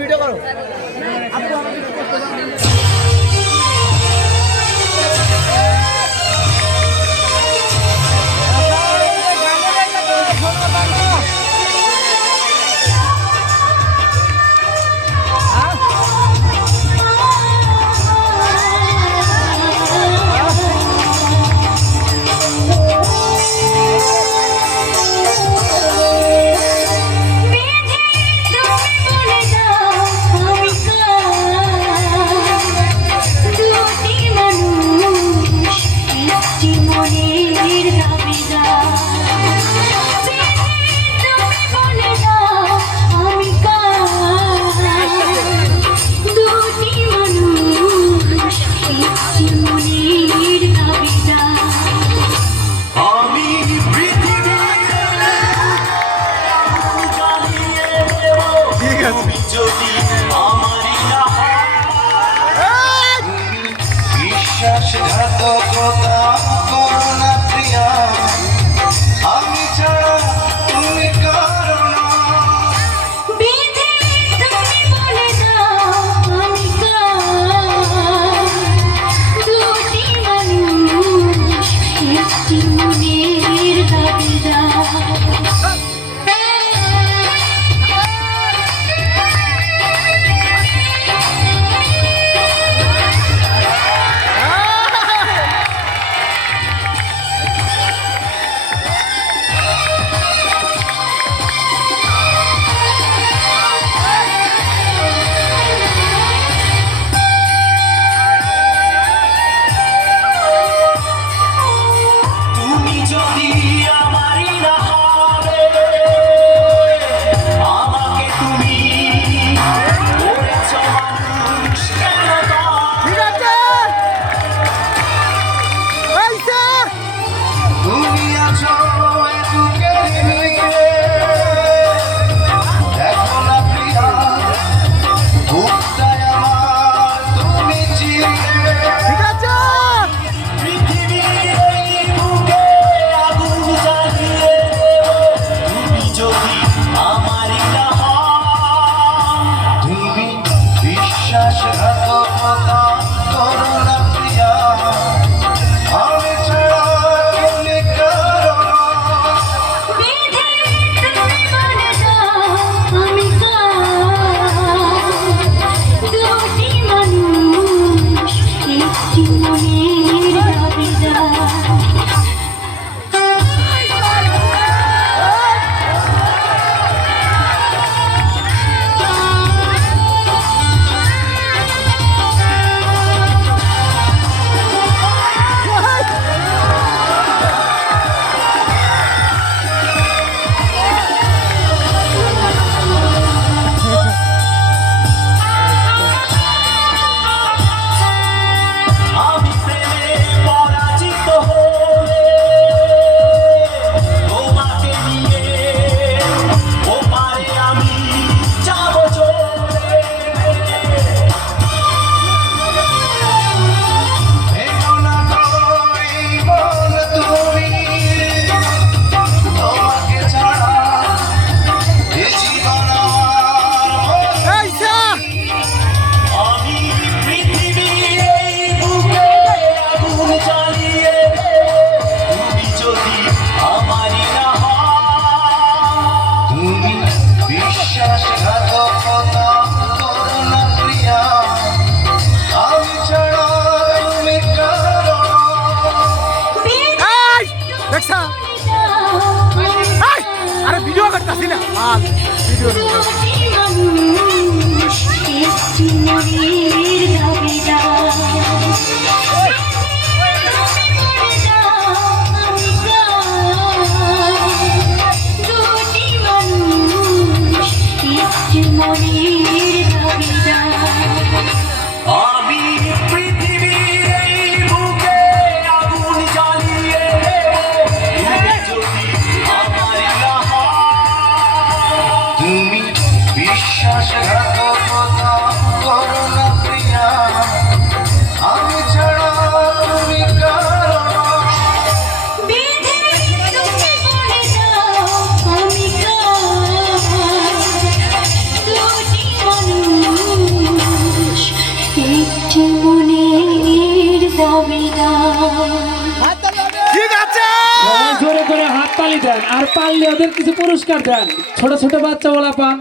Video করো। বিশ্বাসঘাতকতা করো না প্রিয়া, আমি ছাড়া তুমি কারো না। বিধি তুমি বলে দাও আমি কার, দুটি মানুষ একটি মনের দাবিদার। বিশ্বাসঘাতকতা করো না প্রিয়া, আমি ছাড়া তুমি কারো না। বিধি তুমি বলে দাও আমি কার, দুটি মানুষ একটি মনের দাবিদার। বিশ্বাসঘাতকতা করো না প্রিয়া, আমি ছাড়া তুমি কারো না। দেখছা আরে ভিডিও করতেছি না ভিডিও দুটি মানুষ একটি মনের দাবিদার। আমি পৃথিবীর এই বুকে আগুন জ্বালিয়ে যদি আমার না হয়, তুমি বিশ্বাসঘাতকতা করো না প্রিয়া। দাবিদার ঠিক আছে জোরে করে হাত তালি দেন আর পারলে ওদের কিছু পুরস্কার দেন ছোট ছোট বাচ্চা বলা পান